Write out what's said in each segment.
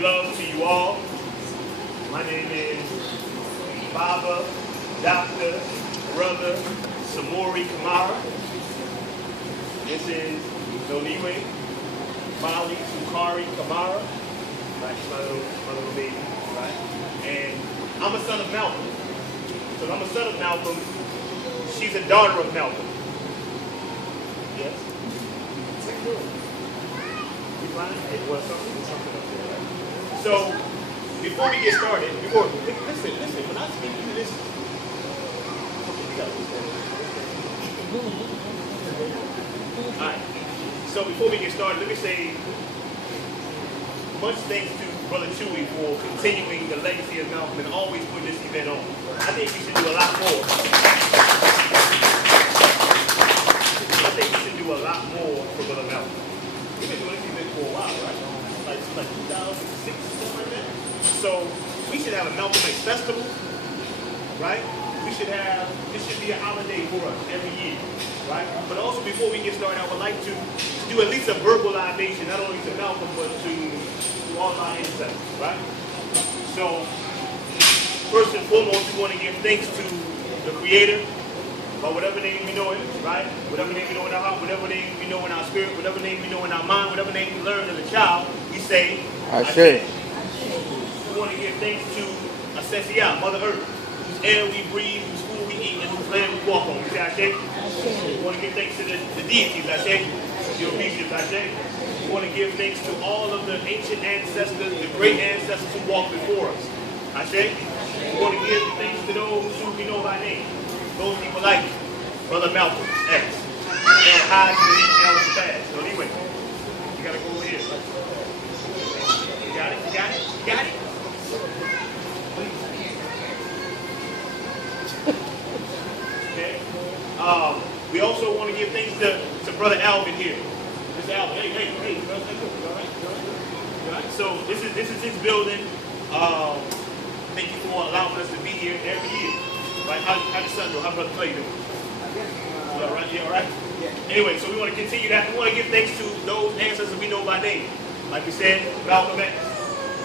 love to you all. My name is Baba, Dr. Brother Samori Camara. This is Noliwe, Mali Sukari Camara. Right, my little baby, right? And I'm a son of Malcolm. So I'm a son of Malcolm. She's a daughter of Malcolm. Yes? You fine? Hey, well, something up there, right? So, before we get started, listen, when I speak to this, alright. So before we get started, let me say much thanks to Brother Chewy for continuing the legacy of Malcolm and always putting this event on. I think we should do a lot more. I think we should do a lot more for Brother Malcolm. We've been doing this event for a while, right? Like 2006 or something like that. So we should have a Malcolm X festival, right? We should have, this should be a holiday for us every year, right? But also before we get started, I would like to do at least a verbal libation, not only to Malcolm, but to all our ancestors, right? So, first and foremost, we want to give thanks to the Creator, by whatever name we know Him, right? Whatever name we know in our heart, whatever name we know in our spirit, whatever name we know in our mind, whatever name we learn as a child, we say, Ashe. We want to give thanks to Asesiya, Mother Earth, whose air we breathe, whose food we eat, and whose land we walk on. We say Ashe. We want to give thanks to the deities, Ashe, the Orishas, Ashe. We want to give thanks to all of the ancient ancestors, the great ancestors who walked before us. Ashe. We want to give thanks to those who we know by name. Those people like Brother Malcolm X, El Haj, El Shabazz. So anyway, you gotta go over here. You got it? You got it? You got it? Okay. We also want to give thanks to Brother Alvin here. This Alvin. Hey, brother, you all right? You all right? So this is his building. Thank you for allowing us to be here every year. Right? How your son doing? How Brother Clay doing? You all right? You all right? Yeah. Anyway, so we want to continue that. We want to give thanks to those ancestors we know by name. Like we said, Malcolm X,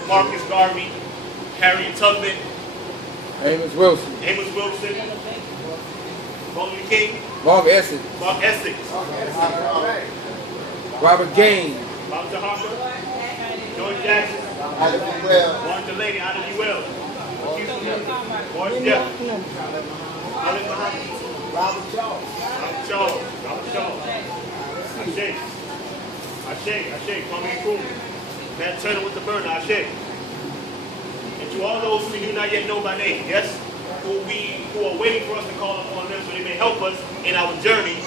Marcus Garvey, Harriet Tubman, Amos Wilson, Martin Luther King, Mark Essex, Robert Gaines, Dr. Harper, George Jackson, Martin Delaney, Ida B. Wells, Morris Jeff, Alec Muhammad, Robert Shaw, Ashe, Kwame Nkrumah, Matt Turner with the burner, Ashe. And to all those who we do not yet know by name, yes, who are waiting for us to call upon them so they may help us in our journey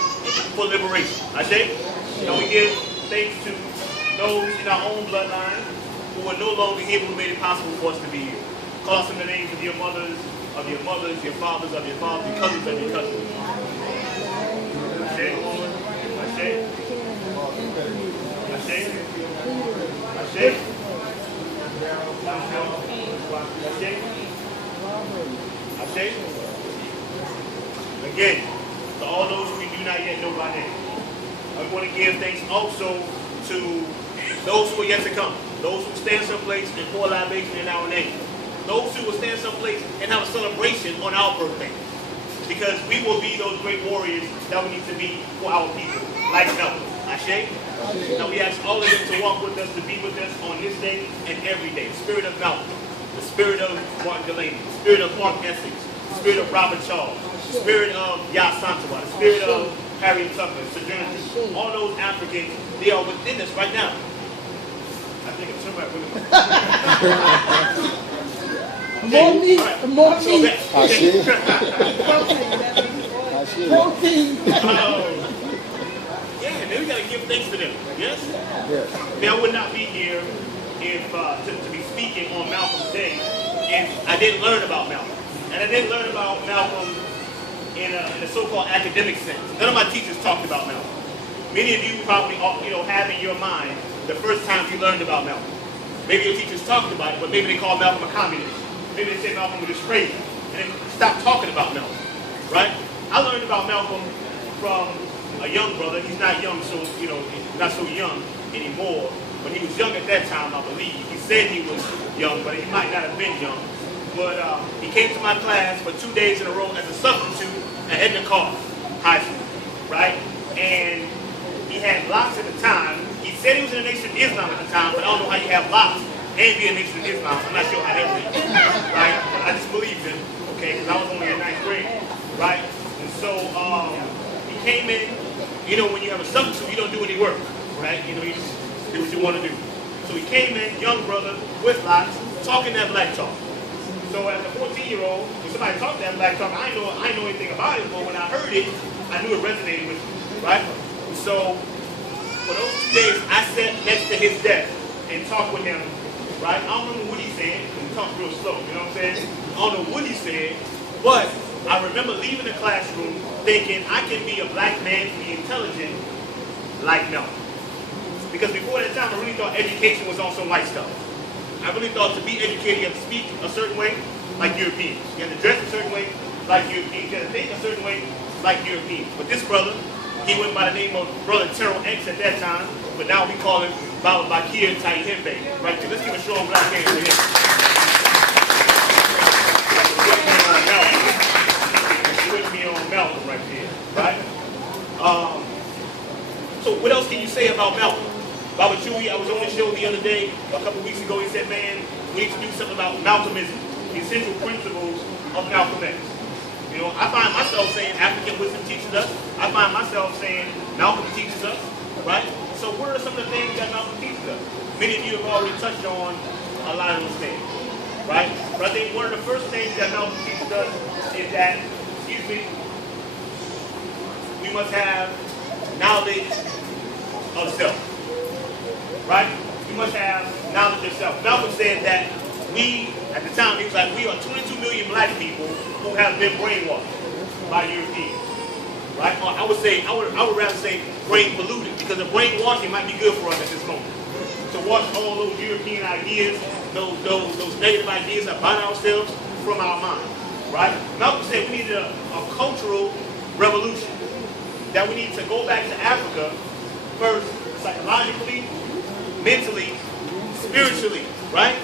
for liberation, Ashe. And we give thanks to those in our own bloodline who are no longer here, who made it possible for us to be here. Call us in the names of your mothers, your fathers, your cousins of your cousins. Ashe. Again, to all those we do not yet know by name. I want to give thanks also to those who are yet to come. Those who stand someplace and pour libation in our name. Those who will stand someplace and have a celebration on our birthday. Because we will be those great warriors that we need to be for our people, like Malcolm. Ashe? Now we ask all of them to walk with us, to be with us on this day and every day. The spirit of Malcolm, the spirit of Martin Delaney, the spirit of Mark Essex, the spirit of Robert Charles, the spirit of Ya Santawa, the spirit of Harriet Tubman, Sojourner, all those Africans, they are within us right now. I think it's somebody yeah, then we got to give thanks to them. Yes? Yes. Now, I would not be here if to be speaking on Malcolm's Day if I didn't learn about Malcolm. And I didn't learn about Malcolm in a so-called academic sense. None of my teachers talked about Malcolm. Many of you probably have in your mind the first time you learned about Malcolm. Maybe your teachers talked about it, but maybe they called Malcolm a communist. Maybe they said Malcolm was a stranger, and then stopped talking about Malcolm, right? I learned about Malcolm from a young brother. He's not young, so not so young anymore. but he was young at that time, I believe. He said he was young, but he might not have been young. But he came to my class for 2 days in a row as a substitute at Edna Carr High School, right? And he had locks at the time. He said he was in the Nation of Islam at the time, but I don't know how you have locks and be a Nation of Islam. I'm not sure how that went, right? But I just believed him, okay, because I was only in 9th grade, right? And so he came in. You know, when you have a substitute, you don't do any work, right? You know, you just do what you want to do. So he came in, young brother, with locks, talking that black talk. So as a 14-year-old, when somebody talked that black talk, I didn't know anything about it, but when I heard it, I knew it resonated with me, right? So for those 2 days, I sat next to his desk and talked with him, right? I don't remember what he said, because he talked real slow, you know what I'm saying? I don't know what he said, but I remember leaving the classroom thinking I can be a black man, be intelligent, like Malcolm. Because before that time, I really thought education was on some white stuff. I really thought to be educated, you have to speak a certain way, like Europeans. You have to dress a certain way, like Europeans. You have to think a certain way, like Europeans. But this brother, he went by the name of Brother Terrell X at that time, but now we call him Baba Bakir Taihembe. Right there. Let's give a strong black hand for him. With me on Malcolm right there, right? So what else can you say about Malcolm? Baba Chewy, I was on the show the other day, a couple weeks ago, he said, man, we need to do something about Malcomism, the essential principles of Malcolm X. You know, I find myself saying African wisdom teaches us. I find myself saying Malcolm teaches us, right? So what are some of the things that Malcolm teaches us? Many of you have already touched on a lot of those things, right? But I think one of the first things that Malcolm teaches us is that, we must have knowledge of self, right? We must have knowledge of self. Malcolm said that we, at the time, he was like, we are 22 million black people who have been brainwashed by Europeans, right? Or I would rather say brain polluted, because the brainwashing might be good for us at this moment. To wash all those European ideas, those negative ideas about ourselves from our mind. Right? Malcolm said we needed a cultural revolution. That we need to go back to Africa first, psychologically, mentally, spiritually, right?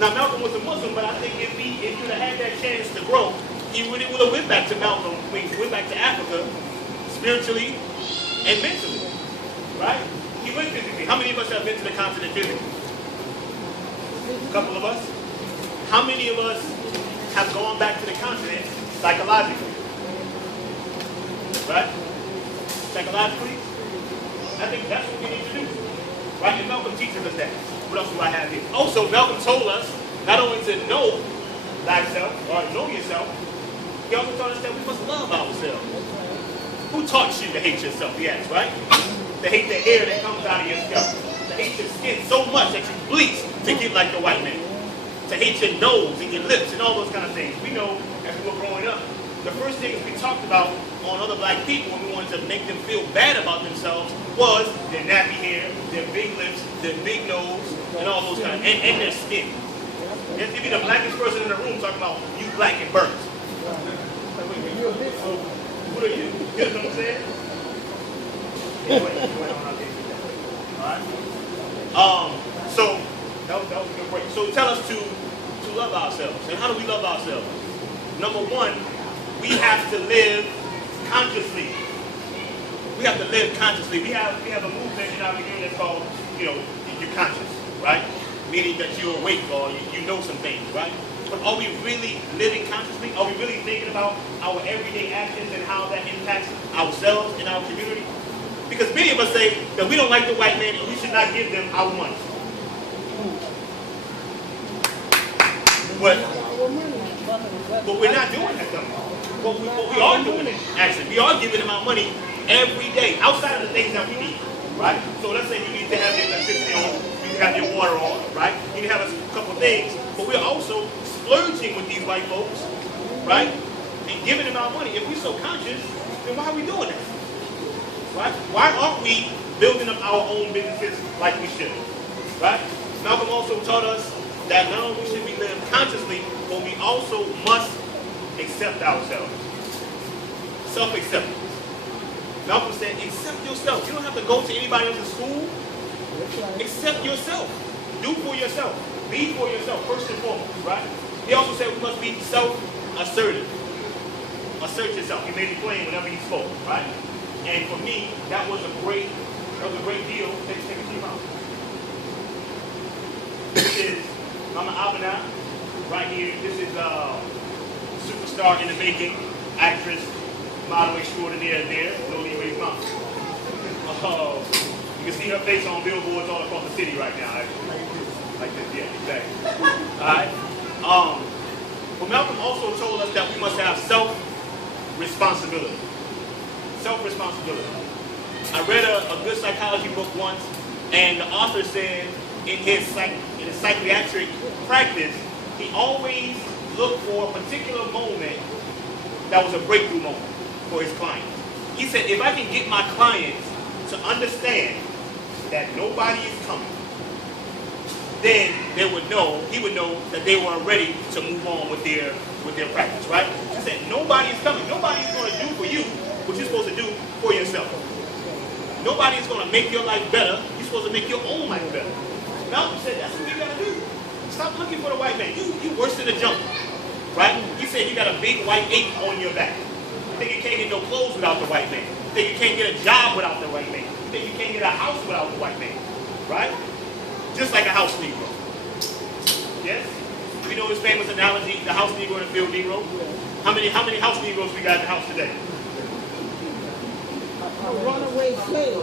Now Malcolm was a Muslim, but I think if he would have had that chance to grow, he would have went back to Malcolm, went back to Africa, spiritually and mentally, right? He went physically. How many of us have been to the continent physically? A couple of us. How many of us have gone back to the continent psychologically? Right? Psychologically? I think that's what we need to do. Right? And Malcolm teaches us that. What else do I have here? Also, Malcolm told us not only to know thyself or know yourself, he also taught us that we must love ourselves. Who taught you to hate yourself? He asked, right? To hate the hair that comes out of your scalp. To hate your skin so much that you bleach to get like the white man. To hate your nose and your lips and all those kind of things. We know, as we were growing up, the first things we talked about on other black people when we wanted to make them feel bad about themselves was their nappy hair, their big lips, their big nose, and all those kind of, and their skin. There's to be the blackest person in the room talking about you black and burnt. What are you? You know what I'm saying? Anyway, all right. So that was a good break. So tell us to love ourselves. And how do we love ourselves? Number one, we have to live consciously. We have to live consciously. We have a movement in our community that's called, you're conscious, right? Meaning that you're awake or you know some things, right? But are we really living consciously? Are we really thinking about our everyday actions and how that impacts ourselves and our community? Because many of us say that we don't like the white man and we should not give them our money. But we're not doing that though. But we are doing it, actually. We are giving them our money every day, outside of the things that we need, right? So let's say you need to have your electricity on, you need to have your water on, right? You need to have a couple things, but we're also splurging with these white folks, right? And giving them our money. If we're so conscious, then why are we doing that? Right? Why aren't we building up our own businesses like we should? Right? Malcolm also taught us that not only should we live consciously, but we also must accept ourselves. Self-acceptance. Malcolm said, accept yourself. You don't have to go to anybody else's school Accept yourself. Do for yourself. Be for yourself, first and foremost, right? He also said we must be self-assertive. Assert yourself. He made it plain whenever he spoke, right? And for me, that was a great deal. Take a team out. This is Mama Abena, right here. This is superstar in the making, actress, model extraordinaire there. No need to mom. You can see her face on billboards all across the city right now, actually. Like this, yeah, exactly. Alright? But Malcolm also told us that we must have self-responsibility. Self-responsibility. I read a good psychology book once, and the author said in his psychiatric practice, he always looked for a particular moment that was a breakthrough moment for his clients. He said, if I can get my clients to understand that nobody is coming, then he would know that they were ready to move on with their practice, right? He said, nobody is coming. Nobody is going to do for you what you're supposed to do for yourself. Nobody is going to make your life better. You're supposed to make your own life better. Malcolm said, that's what we got to do. Stop looking for the white man. You worse than a junkie, right? He said you got a big white ape on your back. You think you can't get no clothes without the white man. You think you can't get a job without the white man. You think you can't get a house without the white man, right? Just like a house Negro. Yes? We know his famous analogy, the house Negro and the field Negro. How many house Negroes we got in the house today? A runaway slave.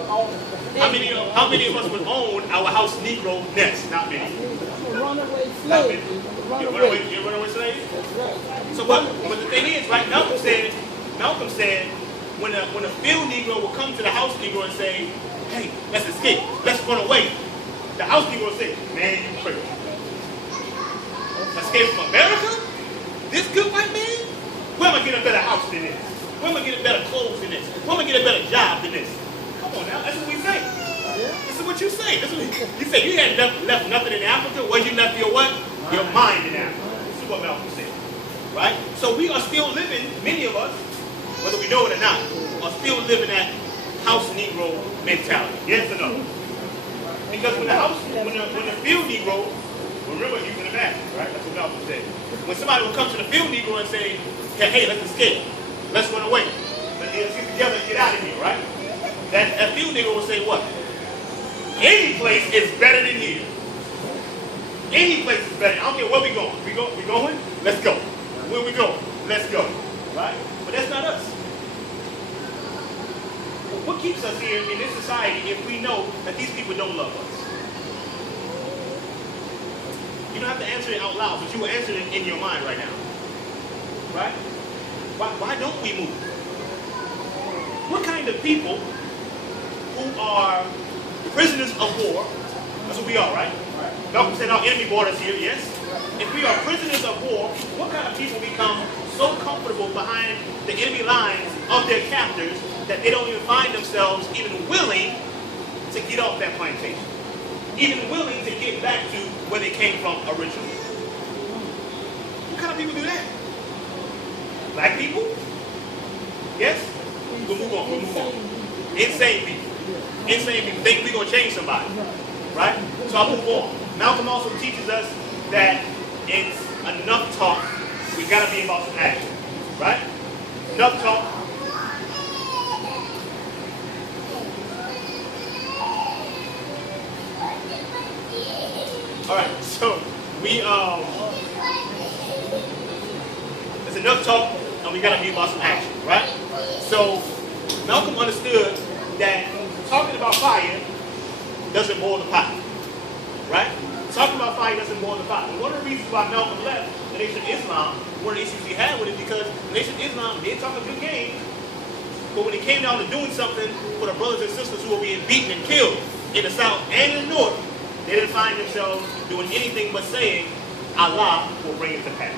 How many of us would own our house Negro nest? Not many. A runaway Not slave. many. You're a runaway slave? That's right. So but the thing is, right, Malcolm said when a field Negro will come to the house Negro and say, hey, let's escape, let's run away. The house Negro will say, man, you crazy. Escape from America? This good white man? Where am I get a better house than this? Where am I get a better clothes than this? Where am I get a better job than this? Come on now, that's what we say. This is what you say. This is what you say you had left nothing in Africa. Well, you left your what? Your mind in Africa. This is what Malcolm said. Right? So we are still living, many of us, whether we know it or not, are still living that house Negro mentality. Yes or no? Because when the field Negro, remember he's in the back, right? That's what Malcolm said. When somebody will come to the field Negro and say, hey, let's escape. Let's run away. Let's get together and get out of here, right? That field Negro will say what? Any place is better than here. Any place is better. I don't care where we going. We going? Let's go. Where we going? Let's go. Right? But that's not us. What keeps us here in this society if we know that these people don't love us? You don't have to answer it out loud, but you will answer it in your mind right now. Right? Why don't we move? What kind of people who are prisoners of war, that's what we are, right? Malcolm said our enemy borders here, yes? If we are prisoners of war, what kind of people become so comfortable behind the enemy lines of their captors that they don't even find themselves even willing to get off that plantation? Even willing to get back to where they came from originally. What kind of people do that? Black people? Yes? We'll move on. Insane people. Insane people think we're going to change somebody. Right? So I'll move on. Malcolm also teaches us that it's enough talk. We got to be about some action. Right? Enough talk. Alright, so there's enough talk and we gotta be about some action, right? So Malcolm understood that talking about fire doesn't boil the pot. Right? Talking about fire doesn't boil the pot. And one of the reasons why Malcolm left the Nation of Islam, one of the issues he had with it, because the Nation of Islam did talk a good game, but when it came down to doing something for the brothers and sisters who were being beaten and killed in the South and in the North, they didn't find themselves doing anything but saying, Allah will bring it to pass.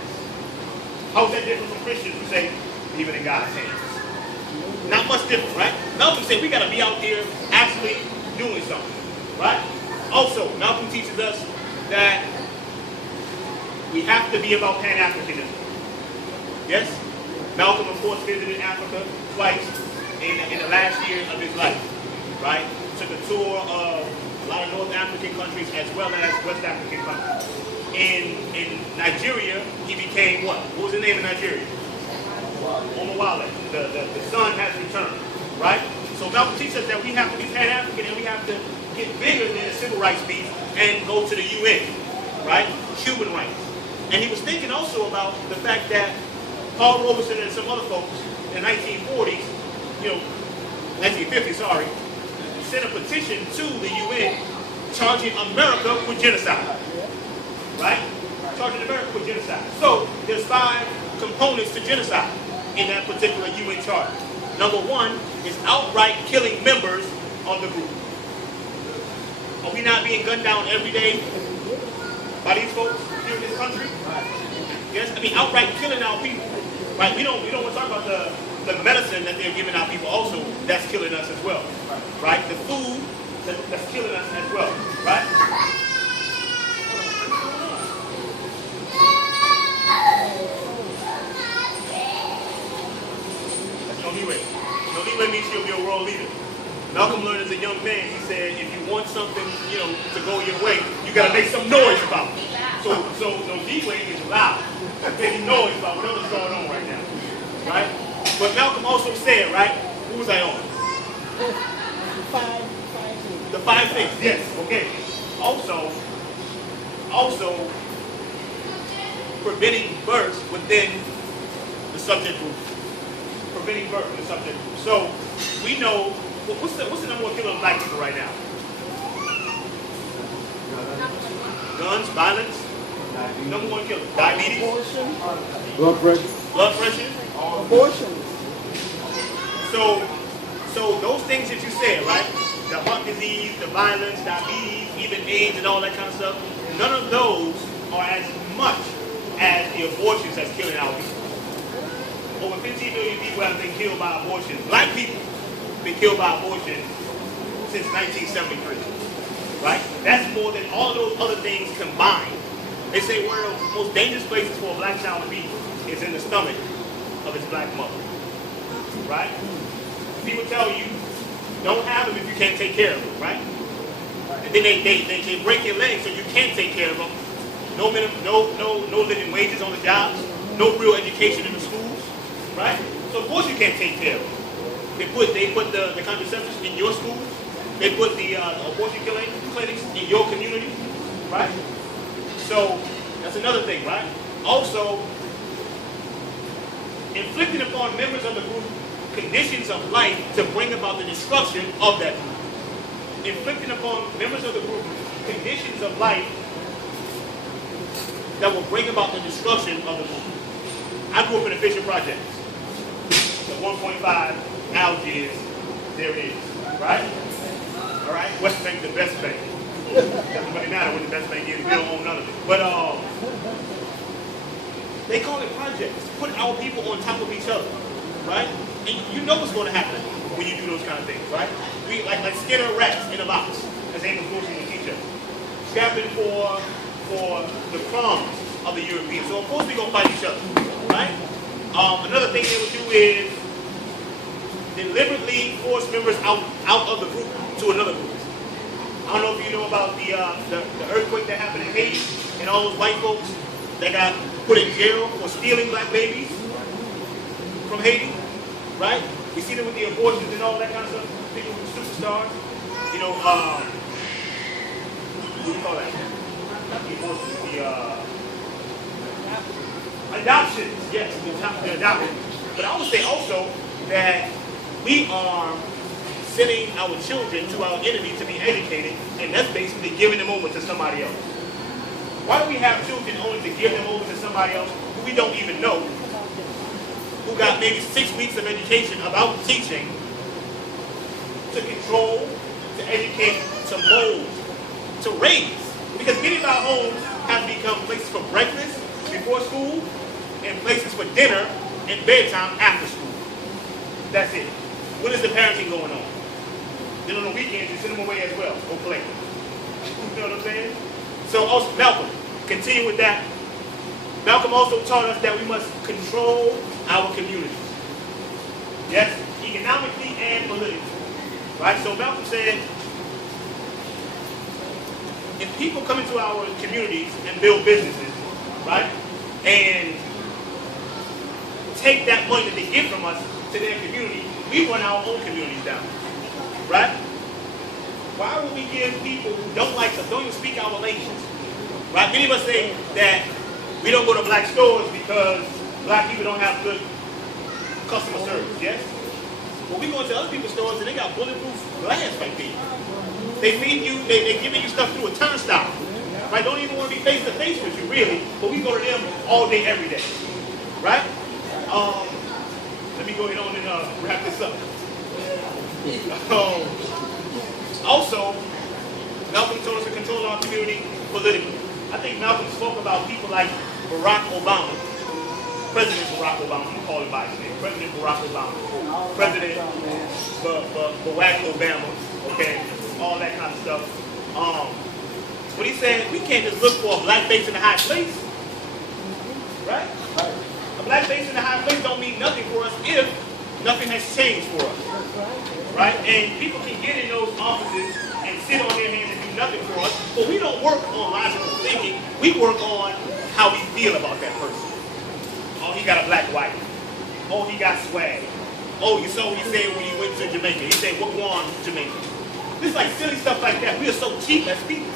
How is that different from Christians who say, even in God's hands? Not much different, right? Malcolm said we got to be out there actually doing something, right? Also, Malcolm teaches us that we have to be about Pan-Africanism. Yes? Malcolm, of course, visited Africa twice in the last years of his life, right? Took a tour of a lot of North African countries as well as West African countries. In Nigeria, he became what? What was the name of Nigeria? Omawale. The son has returned, right? So Malcolm teaches us that we have to be Pan-African and we have to get bigger than the civil rights piece and go to the UN, right? Human rights. And he was thinking also about the fact that Paul Robeson and some other folks in the 1940s, 1950s, sorry, sent a petition to the UN charging America with genocide, right? Charging America with genocide. So there's 5 components to genocide in that particular UN charter. Number 1 is outright killing members of the group. Are we not being gunned down every day by these folks here in this country? Yes, I mean outright killing our people. Right? We don't want to talk about the medicine that they're giving our people also that's killing us as well. Right? The food that's killing us as well. Right? That's no leeway. No leeway means you'll be a world leader. Malcolm learned as a young man, he said, if you want something, to go your way, you gotta make some noise about it. So no leeway is loud. Making noise about whatever's going on right now. Right? But Malcolm also said, right? Who was I on? The 5 things, yes, okay. Also preventing births within the subject group. Preventing birth in the subject group. So we know what's the number 1 killer of black people right now? Guns, violence. Number 1 killer. Diabetes. Abortion. Blood pressure. Blood pressure. Abortion. So those things that you said, right? The heart disease, the violence, diabetes, even AIDS and all that kind of stuff, none of those are as much as the abortions that's killing our people. Over 15 million people have been killed by abortion. Black people have been killed by abortion since 1973. Right? That's more than all those other things combined. They say one of the most dangerous places for a black child to be is in the stomach of its black mother. Right? People tell you, don't have them if you can't take care of them, right? And then they break your legs so you can't take care of them. No living wages on the jobs, no real education in the schools, right? So of course you can't take care of them. They put the contraceptives in your schools. They put the abortion clinics in your community, right? So that's another thing, right? Also, inflicting upon members of the group conditions of life to bring about the destruction of that group. Inflicting upon members of the group conditions of life that will bring about the destruction of the group. I grew up in the Fisher Projects. The 1.5 algae there it is, right? All right, West Bank, the best bank. Doesn't really matter what the best bank is. We don't own none of it. But they call it projects. Put our people on top of each other, right? And you know what's going to happen when you do those kind of things, right? We like Skinner rats in a box, as Amos Wilson would teach us, scrapping for the crumbs of the Europeans. So of course we're going to fight each other, right? Another thing they would do is deliberately force members out of the group to another group. I don't know if you know about the earthquake that happened in Haiti and all those white folks that got put in jail for stealing black babies from Haiti, right? We see them with the abortions and all that kind of stuff. People who are superstars, what do you call that? Not the abortions, the adoptions. Yes, the adoptions. But I would say also that we are sending our children to our enemy to be educated, and that's basically giving them over to somebody else. Why do we have children only to give them over to somebody else who we don't even know, who got maybe 6 weeks of education about teaching, to control, to educate, to mold, to raise? Because many of our homes have become places for breakfast before school and places for dinner and bedtime after school. That's it. What is the parenting going on? Then on the weekends, you send them away as well. Go play. You know what I'm saying? So also, Malcolm, continue with that. Malcolm also taught us that we must control our communities. Yes, economically and politically. Right? So Malcolm said, if people come into our communities and build businesses, right, and take that money that they get from us to their community, we run our own communities down, right? Why would we give people who don't like us, don't even speak our language, right? Many of us say that we don't go to black stores because black people don't have good customer service, yes? Well, we go into other people's stores and they got bulletproof glass right there. They feed you, they're giving you stuff through a turnstile, right? Don't even want to be face to face with you, really, but we go to them all day, every day, right? Let me go ahead on and wrap this up. Also, Malcolm told us to control our community politically. I think Malcolm spoke about people like Barack Obama, President Barack Obama, I'm going to call him by his name, President Barack Obama, President Barack Obama, okay, all that kind of stuff. When he said, we can't just look for a black face in a high place, right? A black face in a high place don't mean nothing for us if nothing has changed for us, right? And people can get in those offices and sit on their hands and do nothing for us, but we don't work on logical thinking. We work on how we feel about that person. Oh, he got a black wife. Oh, he got swag. Oh, you saw what he said when he went to Jamaica. He said, what won Jamaica? This is like silly stuff like that. We are so cheap as people.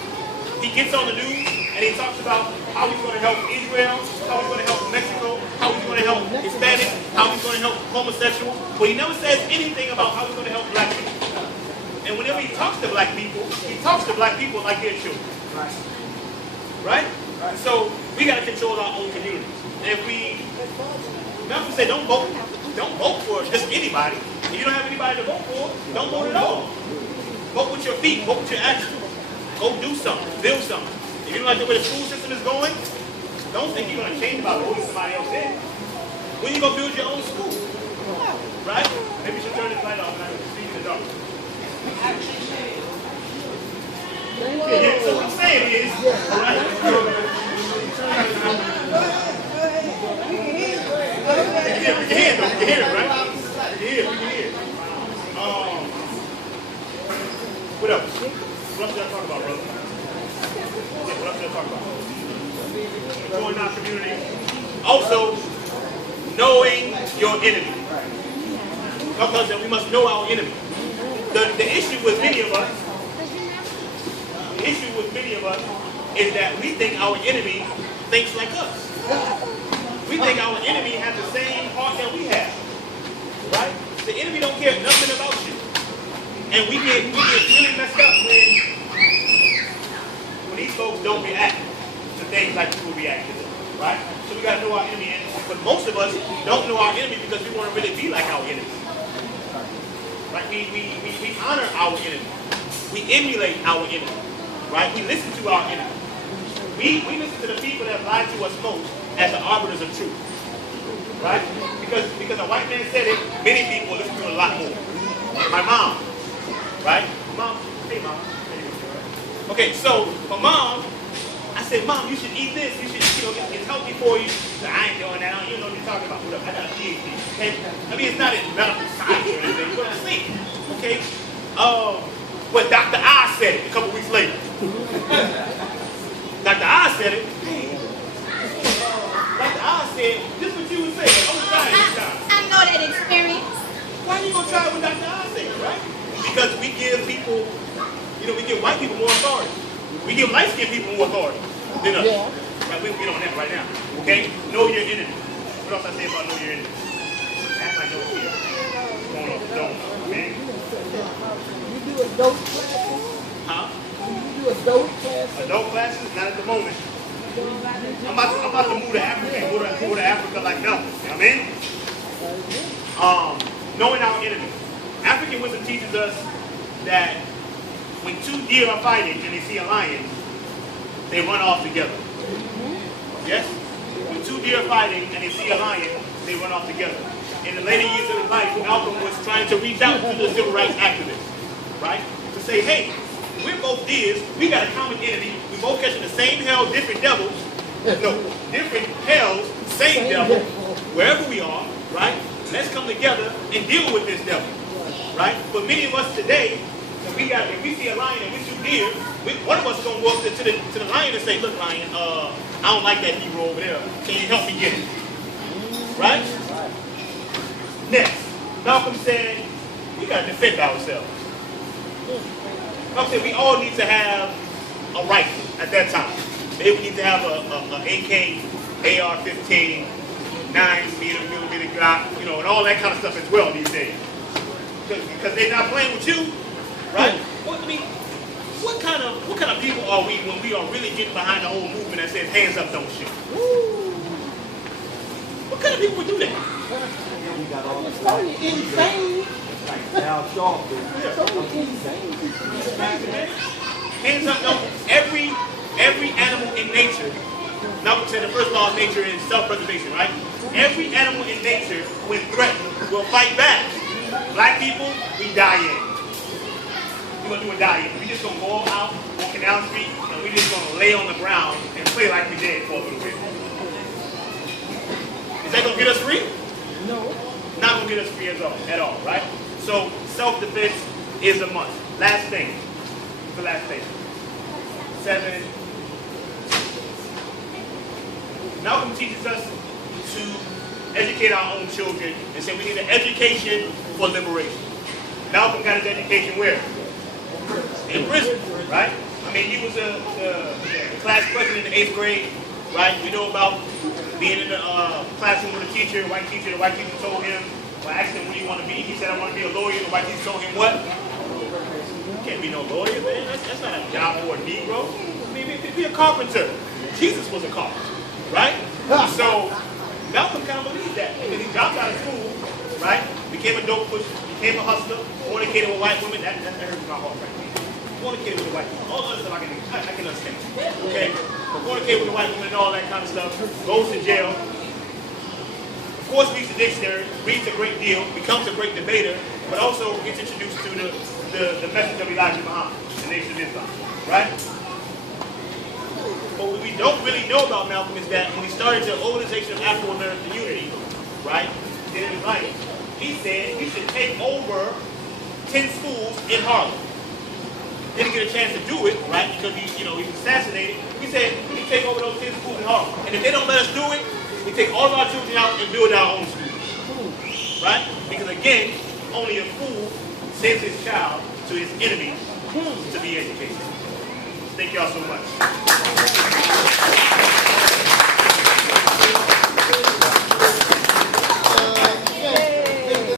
He gets on the news and he talks about how he's going to help Israel, how he's going to help Mexico, how he's going to help Hispanic, how he's going to help homosexuals, but he never says anything about how he's going to help black people. And whenever he talks to black people like they're children. Right? So we got to control our own communities. And if we, Malcolm said, don't vote for just anybody. If you don't have anybody to vote for, don't vote at all. Vote with your feet, vote with your actions. Go do something, build something. If you don't like the way the school system is going, don't think you're going to change by voting somebody else in. When are you going to build your own school? Right? Maybe you should turn this light off and I can see in the dark. Yeah, so what I'm saying is, right? We can hear it, right? We can hear it. What else? What else did I talk about, brother? Yeah, what else did I talk about? Join our community. Also, knowing your enemy. Because we must know our enemy. The issue with many of us, is that we think our enemy thinks like us. We think our enemy has the same heart that we have. Right? The enemy don't care nothing about you. And we get really messed up when these folks don't react to things like people react to them, right? So we got to know our enemy. But most of us don't know our enemy because we want to really be like our enemy. Right? We honor our enemy. We emulate our enemy. Right? We listen to our enemy. We listen to the people that lie to us most as the arbiters of truth. Right? Because a white man said it, many people listen to it a lot more. My mom. Right? Mom, hey mom. Okay, so for mom, I said, Mom, you should eat this. You should, it's healthy for you. She said, I ain't doing that. You know what you're talking about. I got a PhD. Okay? I mean, it's not in medical science or anything. You're going to see. Okay? But Dr. I said it a couple weeks later. Dr. I said it. Dr. I said, this is what you would say. I'm trying this time. I know that experience. Why are you going to try what Dr. I said, right? Because we give people, we give white people more authority. We give light-skinned people more authority than us. Yeah. Right, we'll get on that right now. Okay? Know your enemy. What else I say about know your enemy? Act like no fear. Don't. Okay? You do adult classes? Huh? You do adult classes? Adult classes? Not at the moment. I'm about to move to Africa and go to Africa like nothing. You know what I mean? Knowing our enemy. African wisdom teaches us that when two deer are fighting and they see a lion, they run off together. Yes? When two deer are fighting and they see a lion, they run off together. In the later years of his life, Malcolm was trying to reach out to the civil rights activists, right? To say, hey, we're both deers, we got a common enemy, we both catching the same hell, different devils. No, different hells, same devil, wherever we are, right? Let's come together and deal with this devil. Right? But many of us today If we see a lion and we too near, one of us is gonna go up to the lion and say, "Look, lion, I don't like that hero over there. Can you help me get it?" Right? Next, Malcolm said, "We gotta defend ourselves." Malcolm said, "We all need to have a rifle at that time. Maybe we need to have a AK, AR-15, 9mm Glock, and all that kind of stuff as well these days. Because they're not playing with you, right? What kind of people are we when we are really getting behind the whole movement that says hands up, don't shoot? What kind of people would do that? It's so insane. Now sharp, It's so insane. It's crazy, man. Hands up, don't. Every animal in nature, Malcolm said the first law of nature is self-preservation, right? Every animal in nature, when threatened, will fight back. Black people, we die in. We're gonna do a die in. We just gonna go out, walking down the street, and we just gonna lay on the ground and play like we dead for a little bit. Is that gonna get us free? No. Not gonna get us free at all, right? So self-defense is a must. Last thing. The last thing. 7. Malcolm teaches us to educate our own children and say we need an education for liberation. Malcolm got his education where? In prison, right? I mean, he was the class president in the 8th grade, right? We know about being in the classroom with a teacher, the white teacher told him, asked him what do you want to be? He said, I want to be a lawyer. The white teacher told him what? You can't be no lawyer, man. That's not a job for a Negro. I mean, be a carpenter. Jesus was a carpenter, right? So Malcolm kind of believed that because he dropped out of school, right? Became a dope pusher, became a hustler, fornicated with white women. That hurts my heart right there. Fornicated with a white woman. All the other stuff I can understand. Okay? But fornicated with a white woman and all that kind of stuff. Goes to jail. Of course, reads the dictionary, reads a great deal, becomes a great debater, but also gets introduced to the message of Elijah Muhammad, the Nation of Islam, right? But what we don't really know about Malcolm is that when he started the Organization of Afro-American Unity, right, in his life, he said he should take over 10 schools in Harlem. Didn't get a chance to do it, right, because he was assassinated. He said we take over those 10 schools in Harlem, and if they don't let us do it, we take all of our children out and build our own schools, right? Because again, only a fool sends his child to his enemy to be educated. Thank y'all so much.